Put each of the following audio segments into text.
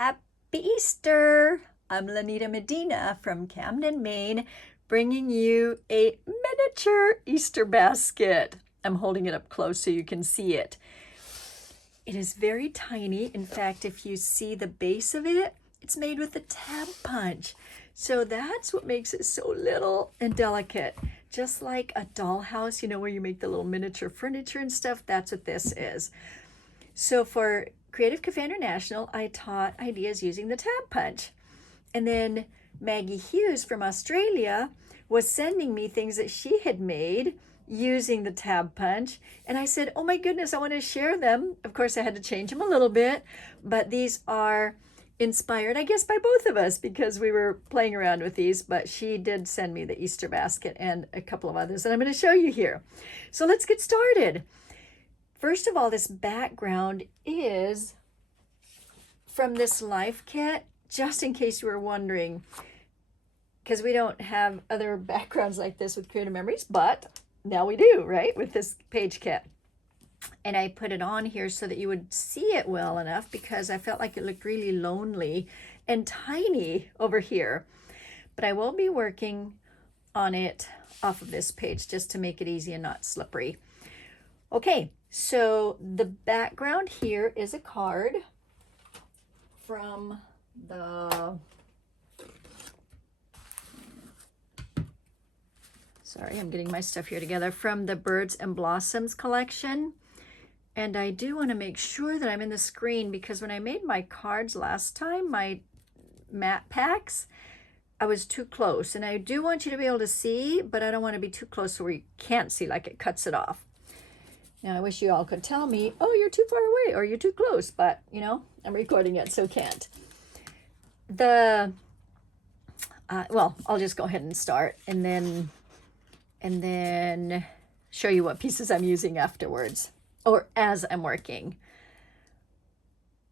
Happy Easter! I'm Lanita Medina from Camden, Maine, bringing you a miniature Easter basket. I'm holding it up close so you can see it. It is very tiny. In fact, if you see the base of it, it's made with a tab punch. So that's what makes it so little and delicate. Just like a dollhouse, you know, where you make the little miniature furniture and stuff, that's what this is. So for Creative Cafe International, I taught ideas using the tab punch. And then Maggie Hughes from Australia was sending me things that she had made using the tab punch. And I said, oh my goodness, I want to share them. Of course, I had to change them a little bit, but these are inspired, I guess, by both of us because we were playing around with these, but she did send me the Easter basket and a couple of others that I'm going to show you here. So let's get started. First of all, this background is from this life kit, just in case you were wondering, because we don't have other backgrounds like this with Creative Memories, but now we do, right, with this page kit. And I put it on here so that you would see it well enough because I felt like it looked really lonely and tiny over here. But I will be working on it off of this page just to make it easy and not slippery. Okay, so the background here is a card from the, sorry, I'm getting my stuff here together, from the Birds and Blossoms collection. And I do want to make sure that I'm in the screen because when I made my cards last time, my matte packs, I was too close. And I do want you to be able to see, but I don't want to be too close where you can't see, like it cuts it off. Now, I wish you all could tell me, oh, you're too far away or you're too close, but, you know, I'm recording it, so can't. Well, I'll just go ahead and start and then show you what pieces I'm using afterwards or as I'm working.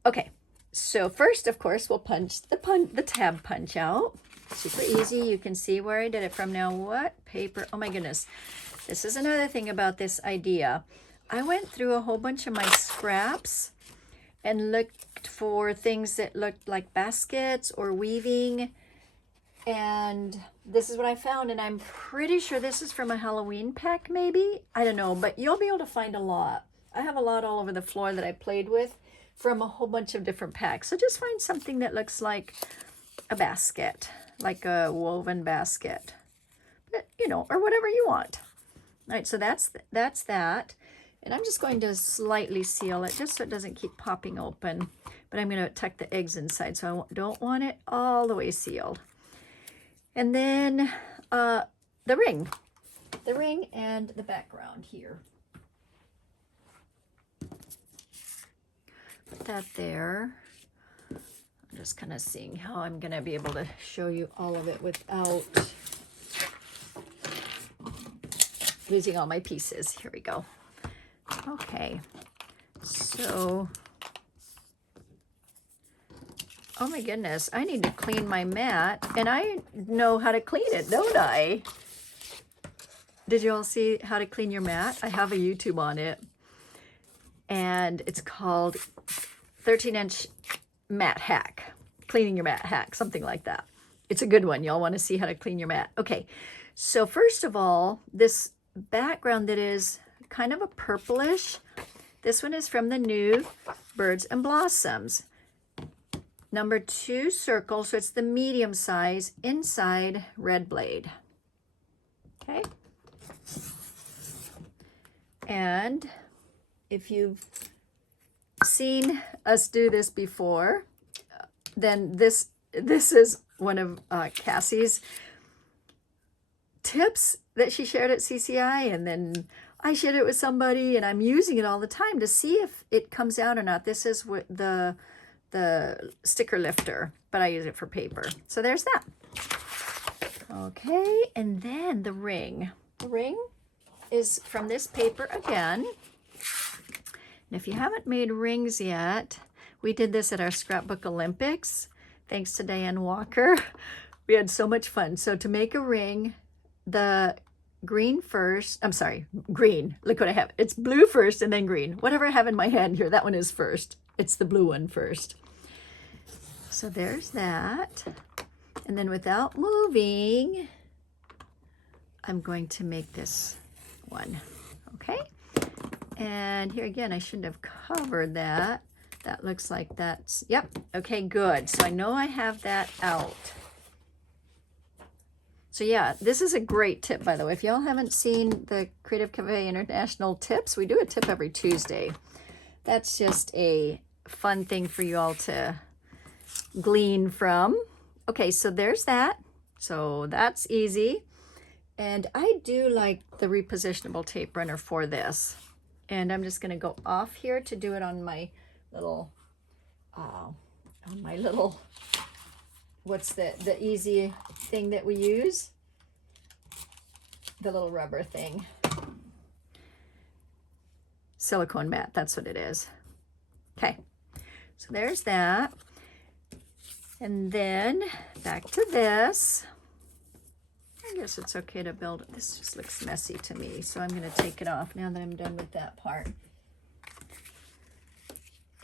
Okay, so first, of course, we'll punch the tab punch out. Super easy. You can see where I did it from. Now, what paper? Oh, my goodness. This is another thing about this idea. I went through a whole bunch of my scraps and looked for things that looked like baskets or weaving. And this is what I found. And I'm pretty sure this is from a Halloween pack, maybe. I don't know, but you'll be able to find a lot. I have a lot all over the floor that I played with from a whole bunch of different packs. So just find something that looks like a basket, like a woven basket, but, you know, or whatever you want. All right, so that's that. And I'm just going to slightly seal it just so it doesn't keep popping open. But I'm going to tuck the eggs inside, so I don't want it all the way sealed. And then the ring and the background here. Put that there. I'm just kind of seeing how I'm going to be able to show you all of it without losing all my pieces. Here we go. Okay, so, oh my goodness, I need to clean my mat, and I know how to clean it, don't I? Did you all see how to clean your mat? I have a YouTube on it, and it's called 13-inch mat hack, cleaning your mat hack, something like that. It's a good one. Y'all want to see how to clean your mat. Okay, so first of all, this background that is kind of a purplish. This one is from the new Birds and Blossoms. Number 2 circle, so it's the medium size inside red blade. Okay. And if you've seen us do this before, then this is one of Cassie's tips that she shared at CCI, and then I shared it with somebody, and I'm using it all the time to see if it comes out or not. This is what the sticker lifter, but I use it for paper. So there's that. Okay, and then the ring. The ring is from this paper again. And if you haven't made rings yet, we did this at our Scrapbook Olympics, thanks to Diane Walker. We had so much fun. So to make a ring, the green first. I'm sorry, green. Look what I have. It's blue first and then green. Whatever I have in my hand here, that one is first. It's the blue one first. So there's that. And then without moving, I'm going to make this one, okay? And here again, I shouldn't have covered that. That looks like that's, yep, okay, good. So I know I have that out. So yeah, this is a great tip, by the way. If y'all haven't seen the Creative Cafe International tips, we do a tip every Tuesday. That's just a fun thing for you all to glean from. Okay, so there's that. So that's easy. And I do like the repositionable tape runner for this. And I'm just going to go off here to do it on my little, what's the easy thing that we use? The little rubber thing. Silicone mat, that's what it is. Okay, so there's that. And then back to this. I guess it's okay to build it. This just looks messy to me, so I'm going to take it off now that I'm done with that part.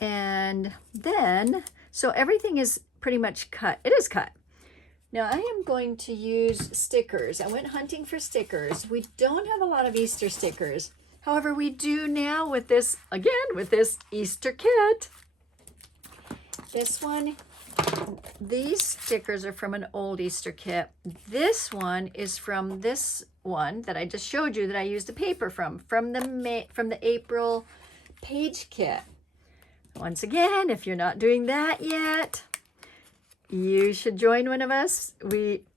And then, so everything is pretty much cut. It is cut. Now I am going to use stickers. I went hunting for stickers. We don't have a lot of Easter stickers. However, we do now with this, again, with this Easter kit. This one, these stickers are from an old Easter kit. This one is from this one that I just showed you that I used the paper from the April page kit. Once again, if you're not doing that yet, you should join one of us.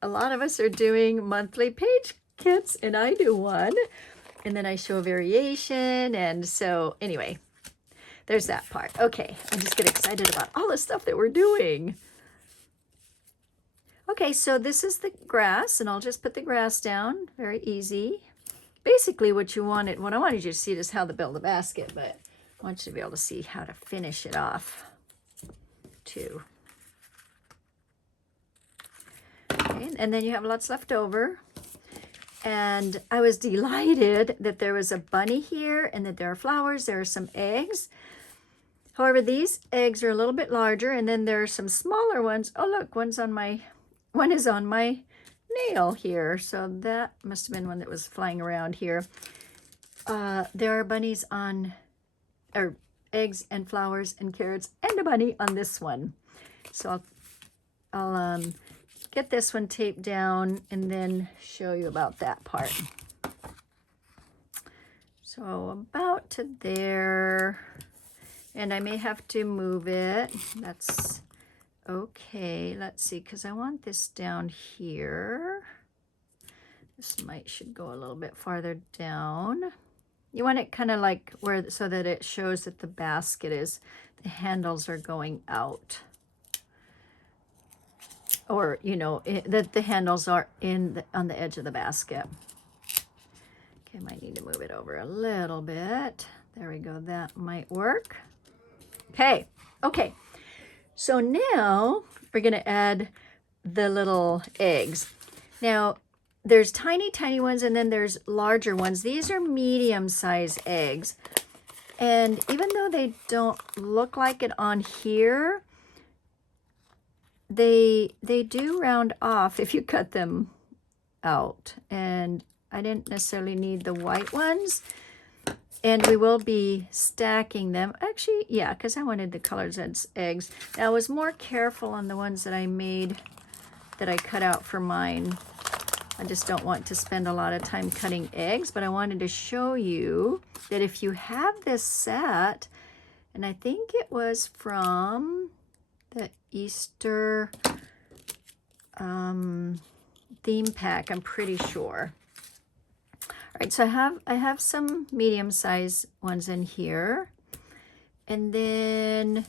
A lot of us are doing monthly page kits, and I do one, and then I show a variation. And so anyway, there's that part. Okay, I just get excited about all the stuff that we're doing. Okay, so this is the grass, and I'll just put the grass down. Very easy. Basically what I wanted you to see is how to build a basket, but I want you to be able to see how to finish it off too. Okay, and then you have lots left over. And I was delighted that there was a bunny here and that there are flowers. There are some eggs. However, these eggs are a little bit larger, and then there are some smaller ones. Oh, look, one is on my nail here. So that must have been one that was flying around here. There are bunnies on, or eggs and flowers and carrots and a bunny on this one. So I'll get this one taped down and then show you about that part. So about to there, and I may have to move it. That's okay. Let's see, because I want this down here. This should go a little bit farther down. You want it kind of like where, so that it shows that the basket is, the handles are going out. Or, you know, that the handles are on the edge of the basket. Okay, I might need to move it over a little bit. There we go, that might work. Okay, okay. So now we're gonna add the little eggs. Now, there's tiny, tiny ones, and then there's larger ones. These are medium-sized eggs. And even though they don't look like it on here, they do round off if you cut them out. And I didn't necessarily need the white ones. And we will be stacking them. Actually, yeah, because I wanted the colored eggs. Now, I was more careful on the ones that I made, that I cut out for mine. I just don't want to spend a lot of time cutting eggs, but I wanted to show you that if you have this set, and I think it was from the Easter theme pack, I'm pretty sure. All right, so I have some medium-sized ones in here, and then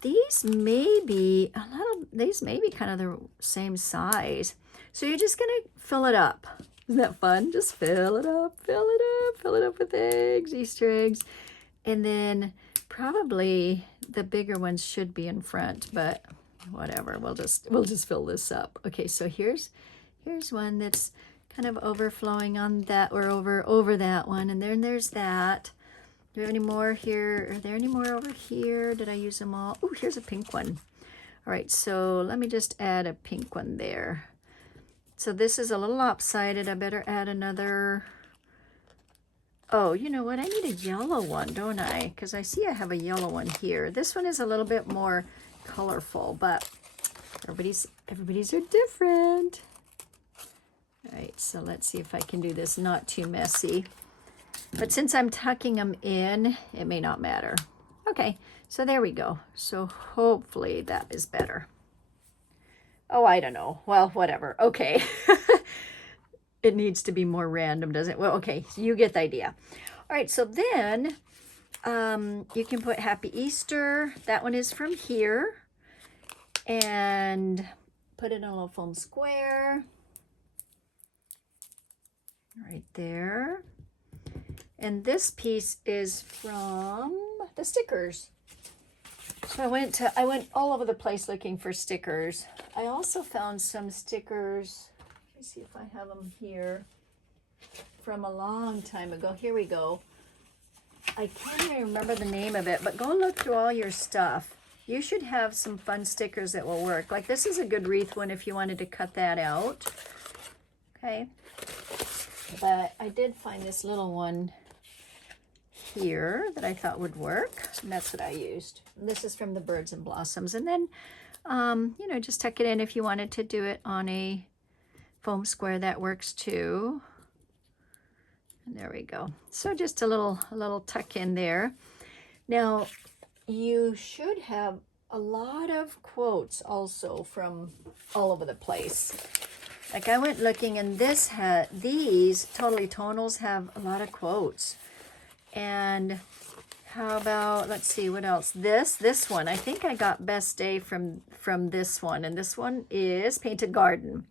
these may be kind of the same size. So you're just gonna fill it up. Isn't that fun? Just fill it up, fill it up, fill it up with eggs, Easter eggs, and then probably the bigger ones should be in front, but whatever. We'll just fill this up. Okay, so here's one that's kind of overflowing on that, or over that one, and then there's that. Do we have any more here? Are there any more over here? Did I use them all? Oh, here's a pink one. All right, so let me just add a pink one there. So this is a little lopsided. I better add another. Oh, you know what? I need a yellow one, don't I? Because I see I have a yellow one here. This one is a little bit more colorful, but everybody's are different. All right, so let's see if I can do this not too messy. But since I'm tucking them in, it may not matter. Okay, so there we go. So hopefully that is better. Oh, I don't know. Well, whatever. Okay. It needs to be more random, doesn't it? Well, okay, so you get the idea. All right, so then you can put Happy Easter. That one is from here. And put it in a little foam square. Right there. And this piece is from the stickers. So I went all over the place looking for stickers. I also found some stickers. Let me see if I have them here from a long time ago. Here we go. I can't even remember the name of it, but go look through all your stuff. You should have some fun stickers that will work. Like this is a good wreath one if you wanted to cut that out. Okay. But I did find this little one here that I thought would work. And that's what I used. And this is from the Birds and Blossoms. And then, you know, just tuck it in if you wanted to do it on a foam square. That works too. And there we go. So just a little tuck in there. Now, you should have a lot of quotes also from all over the place. Like I went looking, and these Totally Tonals have a lot of quotes. And how about, let's see, what else? This one, I think I got Best Day from this one, and this one is Painted Garden.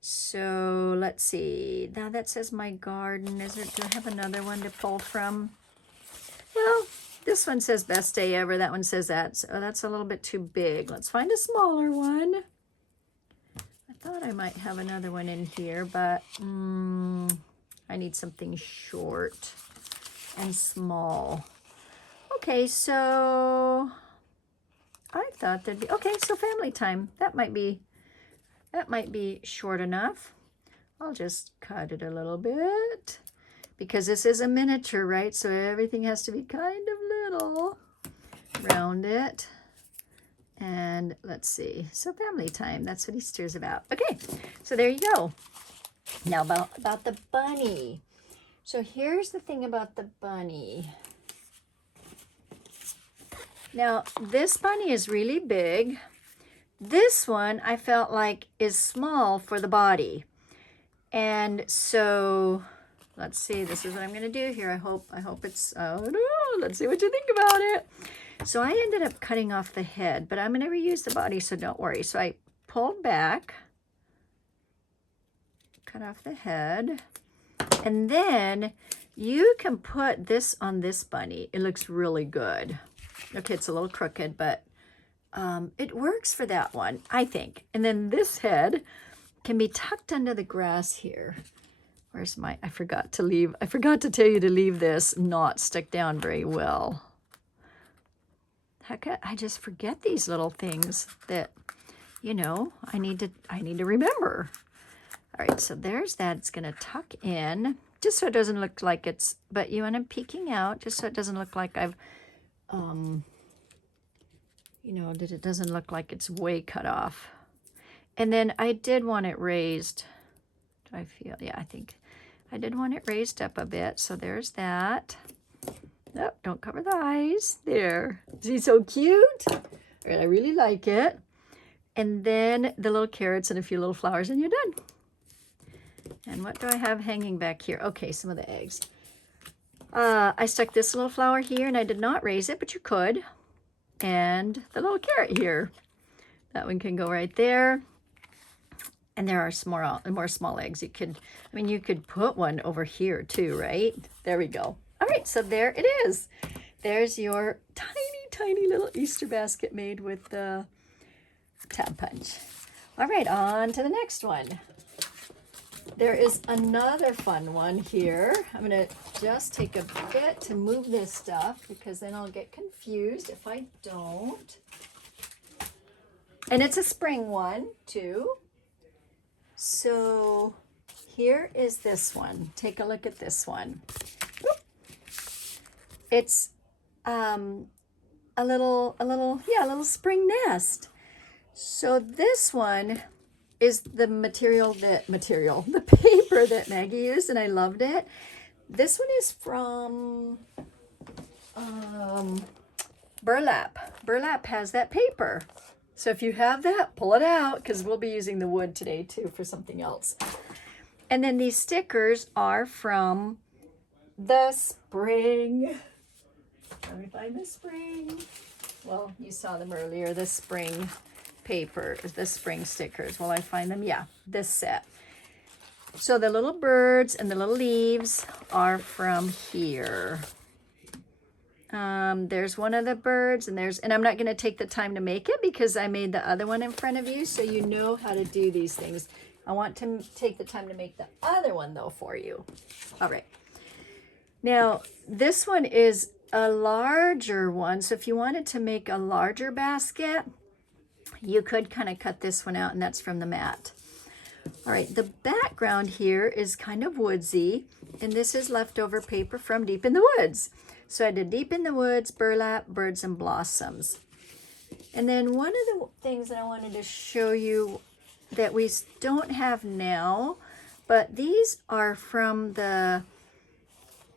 So let's see. Now that says My Garden. Do I have another one to pull from? Well, this one says Best Day Ever. That one says that. So that's a little bit too big. Let's find a smaller one. I thought I might have another one in here, but I need something short and small. Okay, so I thought that'd be, okay, so Family Time. That might be short enough. I'll just cut it a little bit because this is a miniature, right? So everything has to be kind of little. Round it. And let's see. So Family Time, that's what Easter is about. Okay, so there you go. Now about the bunny. So here's the thing about the bunny. Now, this bunny is really big. This one I felt like is small for the body. And so let's see, this is what I'm going to do here. I hope it's, oh no, let's see what you think about it. So I ended up cutting off the head, but I'm going to reuse the body, so don't worry. So I pulled back, cut off the head, and then you can put this on this bunny. It looks really good. Okay, it's a little crooked, but it works for that one, I think. And then this head can be tucked under the grass here. Where's my, I forgot to tell you to leave this not stuck down very well. Heck, I just forget these little things that, you know, I need to remember. All right, so there's that. It's going to tuck in just so it doesn't look like it's, but you want them peeking out just so it doesn't look like I've, you know, that it doesn't look like it's way cut off. And then I did want it raised. Do I feel, yeah, I think I did want it raised up a bit. So there's that. Oh, don't cover the eyes. There. See, so cute. All right, I really like it. And then the little carrots and a few little flowers, and you're done. And what do I have hanging back here? Okay, some of the eggs. I stuck this little flower here, and I did not raise it, but you could. And the little carrot here. That one can go right there. And there are some more small eggs. You could, I mean, you could put one over here too, right? There we go. All right, so there it is. There's your tiny, tiny little Easter basket made with the tab punch. All right, on to the next one. There is another fun one here. I'm going to just take a bit to move this stuff because then I'll get confused if I don't. And it's a spring one too. So here is this one. Take a look at this one. It's a little spring nest. So this one is the the paper that Maggie used, and I loved it. This one is from burlap. Burlap has that paper. So if you have that, pull it out, because we'll be using the wood today too for something else. And then these stickers are from the spring. Let me find the spring. Well, you saw them earlier, the spring paper, the spring stickers. Will I find them? Yeah, this set. So the little birds and the little leaves are from here. There's one of the birds, and I'm not going to take the time to make it because I made the other one in front of you, so you know how to do these things. I want to take the time to make the other one though for you. All right. Now, this one is a larger one, so if you wanted to make a larger basket, you could kind of cut this one out, and that's from the mat. All right, the background here is kind of woodsy, and this is leftover paper from Deep in the Woods. So I did Deep in the Woods, burlap, birds and blossoms. And then one of the things that I wanted to show you that we don't have now, but these are from the,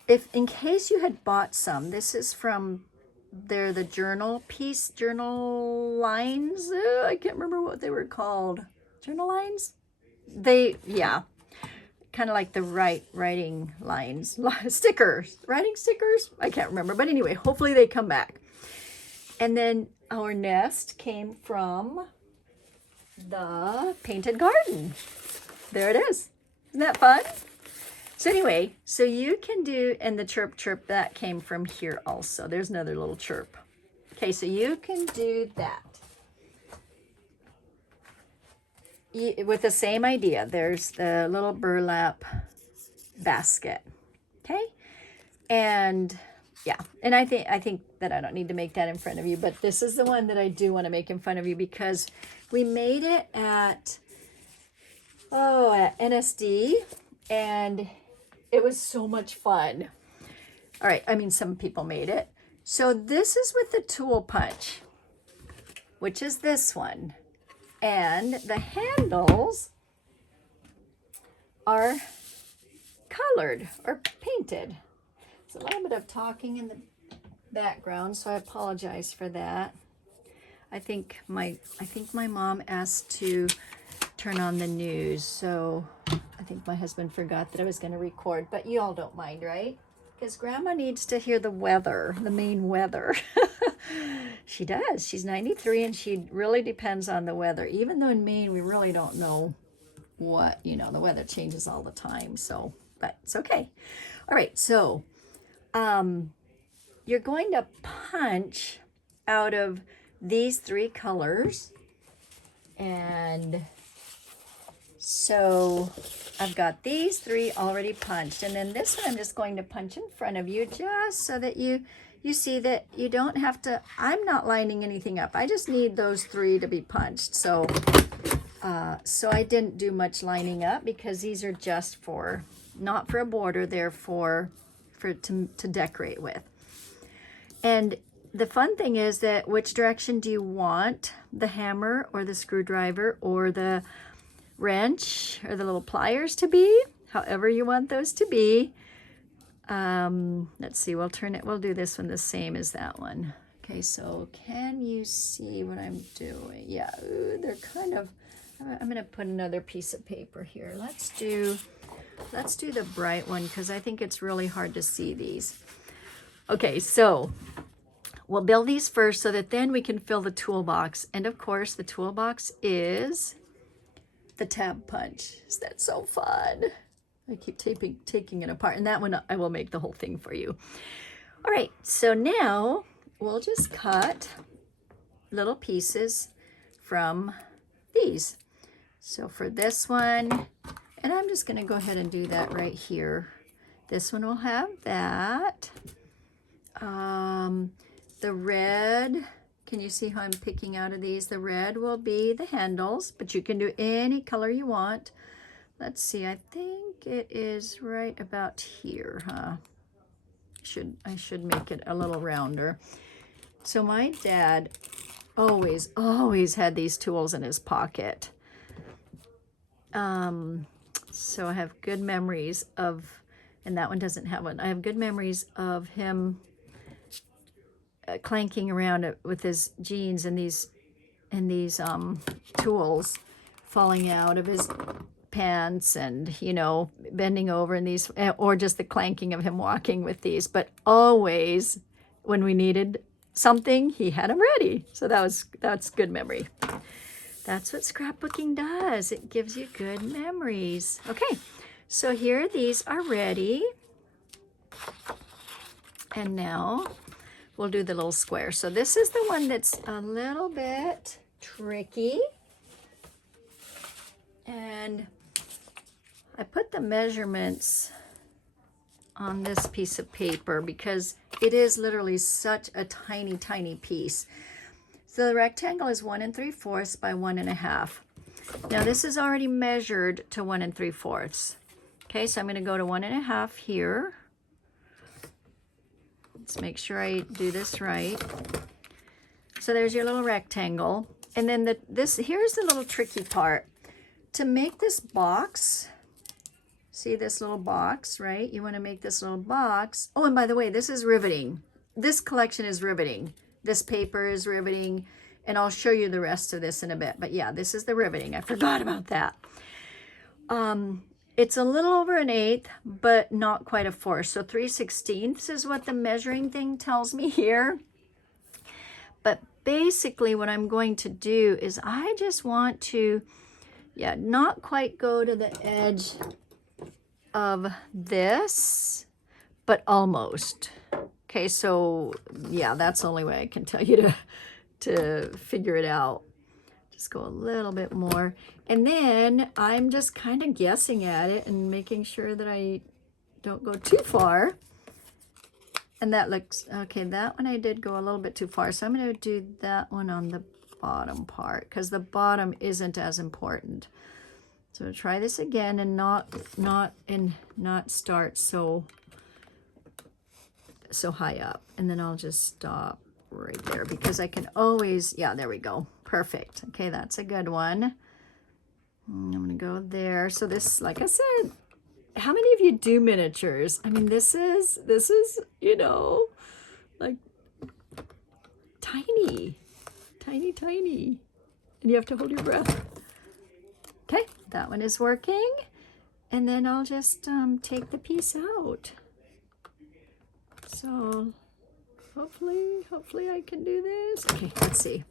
in case you had bought some, this is from the journal lines. I can't remember what they were called. Journal lines? Yeah. Kind of like the writing lines, writing stickers. I can't remember, but anyway, hopefully they come back. And then our nest came from the painted garden. There it is. Isn't that fun? So anyway, so you can do, and the chirp chirp, that came from here also. There's another little chirp. Okay, so you can do that. With the same idea. There's the little burlap basket. Okay? And yeah, and I think that I don't need to make that in front of you, but this is the one that I do want to make in front of you because we made it at NSD, and it was so much fun. All right, I mean, some people made it. So this is with the tool punch, which is this one. And the handles are colored or painted. There's a little bit of talking in the background, so I apologize for that. I think my mom asked to turn on the news, so I think my husband forgot that I was going to record, but you all don't mind, right? Because Grandma needs to hear the weather, the Maine weather. She does. She's 93, and she really depends on the weather. Even though in Maine, we really don't know what, the weather changes all the time. So, but it's okay. All right. So, you're going to punch out of these three colors. And so I've got these three already punched, and then this one I'm just going to punch in front of you just so that you see that you don't have to, I'm not lining anything up. I just need those three to be punched. So I didn't do much lining up because these are just not for a border, they're to decorate with. And the fun thing is that which direction do you want the hammer or the screwdriver or the wrench or the little pliers to be? However you want those to be. Let's see, we'll do this one the same as that one. Okay, so can you see what I'm doing? Yeah, they're kind of, I'm going to put another piece of paper here. Let's do the bright one because I think it's really hard to see these. Okay, so we'll build these first so that then we can fill the toolbox. And of course, the toolbox is the tab punch. Is that so fun? I keep taking it apart, and that one I will make the whole thing for you. All right, so now we'll just cut little pieces from these. So for this one, and I'm just going to go ahead and do that right here. This one will have that. The red Can you see how I'm picking out of these? The red will be the handles, but you can do any color you want. Let's see, I think it is right about here, huh? I should make it a little rounder. So my dad always had these tools in his pocket. So I have good memories of, and that one doesn't have one. I have good memories of him clanking around with his jeans and these tools falling out of his pants, and you know, bending over in these, or just the clanking of him walking with these. But always when we needed something, he had them ready. So that's good memory. That's what scrapbooking does. It gives you good memories. Okay, so here these are ready. And now we'll do the little square. So this is the one that's a little bit tricky. And I put the measurements on this piece of paper because it is literally such a tiny, tiny piece. So the rectangle is 1 3/4 by 1 1/2. Now this is already measured to 1 3/4. Okay, so I'm going to go to 1 1/2 here. Let's make sure I do this right. So there's your little rectangle. And then here's the little tricky part. To make this box, see this little box, right? You want to make this little box. Oh, and by the way, this is riveting. This collection is riveting. This paper is riveting, and I'll show you the rest of this in a bit. But yeah, this is the riveting. I forgot about that. It's a little over 1/8, but not quite a 4. So 3/16 is what the measuring thing tells me here. But basically what I'm going to do is I just want to, yeah, not quite go to the edge of this, but almost. Okay, so yeah, that's the only way I can tell you to figure it out. Just go a little bit more. And then I'm just kind of guessing at it and making sure that I don't go too far. And that looks, okay, that one I did go a little bit too far. So I'm going to do that one on the bottom part because the bottom isn't as important. So try this again and not start so high up. And then I'll just stop right there because I can always, yeah, there we go. Perfect. Okay, that's a good one. I'm going to go there. So this, like I said, how many of you do miniatures? I mean, this is, you know, like tiny, tiny, tiny. And you have to hold your breath. Okay, that one is working. And then I'll just take the piece out. So hopefully I can do this. Okay, let's see.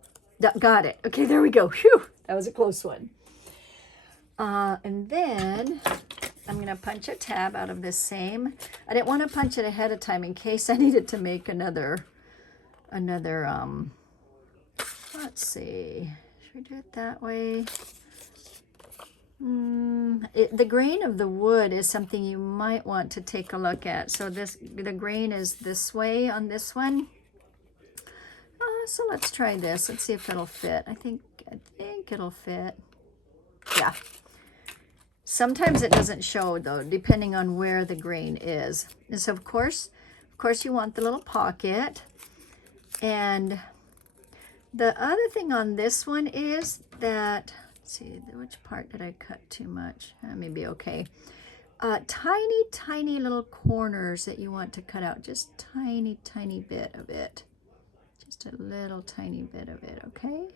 Got it. Okay, there we go. Phew, that was a close one. And then I'm going to punch a tab out of this same. I didn't want to punch it ahead of time in case I needed to make another, let's see. Should we do it that way? The grain of the wood is something you might want to take a look at. So the grain is this way on this one. So let's try this. Let's see if it'll fit. I think it'll fit. Yeah. Sometimes it doesn't show though, depending on where the grain is. And so of course you want the little pocket. And the other thing on this one is that, let's see, which part did I cut too much? Maybe okay. Tiny, tiny little corners that you want to cut out. Just tiny, tiny bit of it. Just a little tiny bit of it, okay?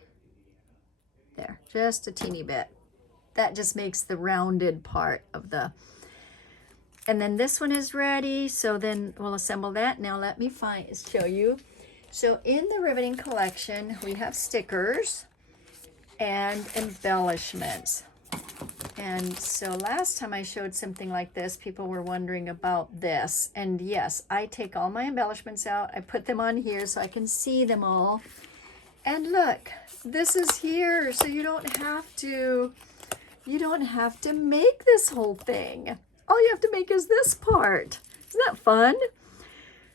There, just a teeny bit. That just makes the rounded part of the, and then this one is ready. So then we'll assemble that. Now let me show you. So in the riveting collection, we have stickers and embellishments. And so last time I showed something like this, people were wondering about this. And yes, I take all my embellishments out. I put them on here so I can see them all. And look, this is here. So you don't have to make this whole thing. All you have to make is this part. Isn't that fun?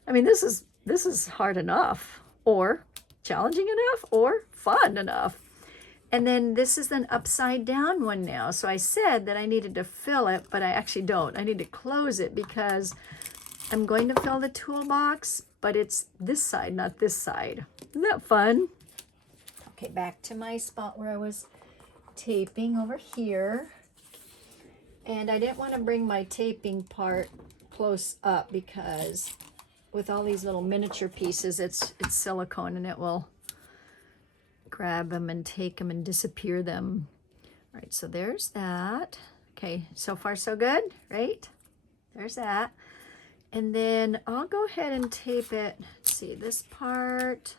I mean, this is hard enough. Or challenging enough or fun enough. And then this is an upside down one now. So I said that I needed to fill it, but I actually don't. I need to close it because I'm going to fill the toolbox, but it's this side, not this side. Isn't that fun? Okay, back to my spot where I was taping over here. And I didn't want to bring my taping part close up because with all these little miniature pieces, it's silicone and it will grab them and take them and disappear them. All right, so there's that. Okay, so far so good, right? There's that. And then I'll go ahead and tape it. Let's see, this part.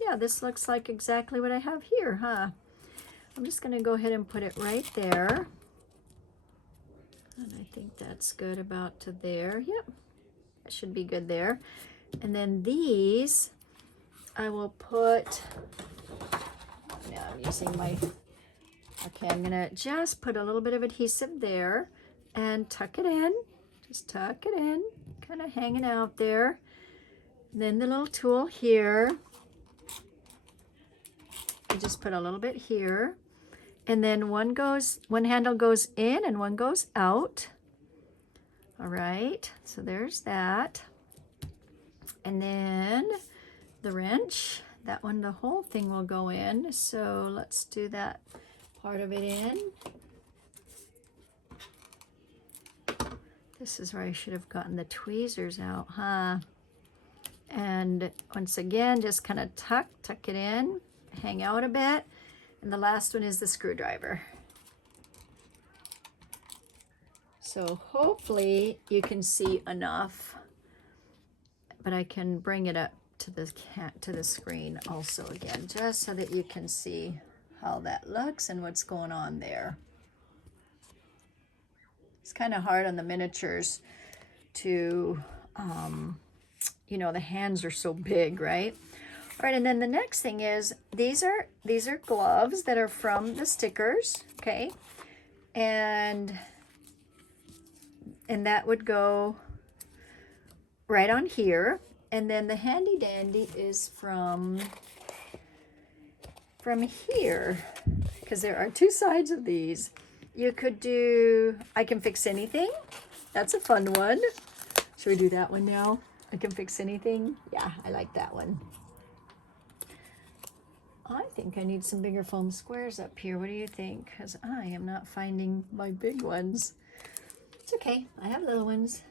Yeah, this looks like exactly what I have here, huh? I'm just gonna go ahead and put it right there. And I think that's good about to there. Yep, that should be good there. And then these, I will put, now I'm using my, okay, I'm gonna just put a little bit of adhesive there and tuck it in. Just tuck it in, kind of hanging out there. And then the little tool here. I just put a little bit here. And then one handle goes in and one goes out. All right, so there's that. And then the wrench, that one, the whole thing will go in. So let's do that part of it in. This is where I should have gotten the tweezers out, huh? And once again, just kind of tuck it in, hang out a bit. And the last one is the screwdriver. So hopefully you can see enough, but I can bring it up to the screen also again, just so that you can see how that looks and what's going on there. It's kind of hard on the miniatures to, you know, the hands are so big, right? All right, and then the next thing is these are gloves that are from the stickers, okay? And that would go right on here. And then the handy dandy is from here, because there are two sides of these. You could do I Can Fix Anything. That's a fun one. Should we do that one now? I Can Fix Anything. Yeah, I like that one. I think I need some bigger foam squares up here. What do you think? Because I am not finding my big ones. It's okay. I have little ones.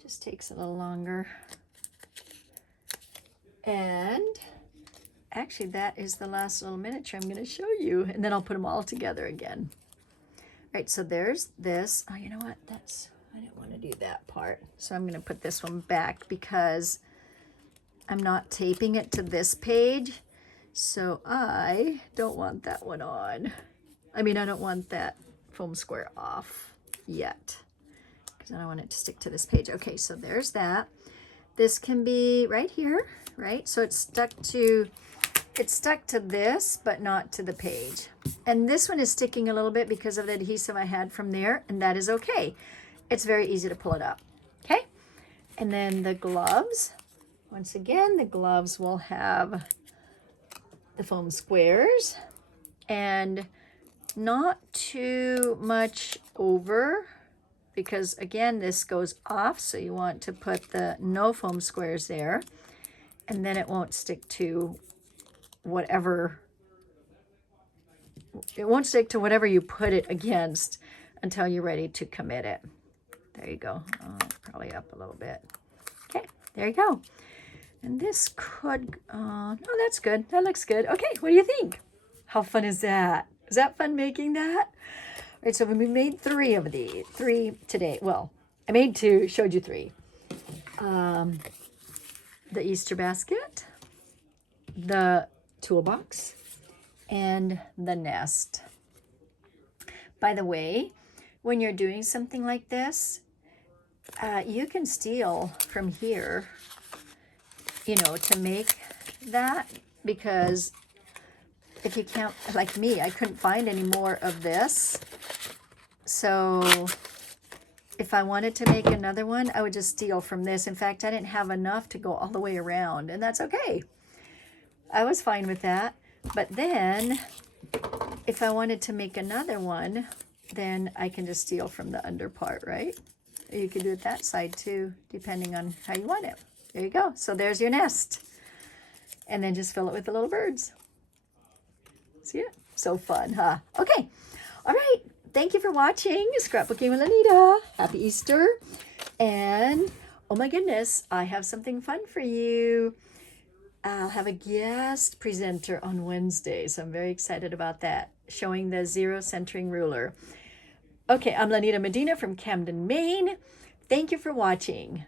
Just takes a little longer. And actually, that is the last little miniature I'm going to show you. And then I'll put them all together again. All right, so there's this. Oh, you know what? I didn't want to do that part. So I'm going to put this one back because I'm not taping it to this page. So I don't want that one on. I mean, I don't want that foam square off yet because I don't want it to stick to this page. Okay, so there's that. This can be right here, right? So it's stuck to this, but not to the page. And this one is sticking a little bit because of the adhesive I had from there, and that is okay. It's very easy to pull it up, okay? And then the gloves, once again, the gloves will have the foam squares and not too much over because again this goes off, so you want to put the no foam squares there and then it won't stick to whatever you put it against until you're ready to commit it. There you go. Oh, probably up a little bit. Okay, there you go. And this could, oh, that's good. That looks good. Okay, what do you think? How fun is that? Is that fun making that? All right, so we made 3 of these. 3 today. Well, I made 2, showed you 3. The Easter basket, the toolbox, and the nest. By the way, when you're doing something like this, you can steal from here, you know, to make that, because if you can't, like me, I couldn't find any more of this. So if I wanted to make another one, I would just steal from this. In fact, I didn't have enough to go all the way around, and that's okay. I was fine with that. But then if I wanted to make another one, then I can just steal from the under part, right? You could do it that side too, depending on how you want it. There you go. So there's your nest. And then just fill it with the little birds. See it? So fun, huh? Okay. All right. Thank you for watching Scrapbooking with Lanita. Happy Easter. And oh my goodness, I have something fun for you. I'll have a guest presenter on Wednesday, so I'm very excited about that, showing the zero centering ruler. Okay, I'm Lanita Medina from Camden, Maine. Thank you for watching.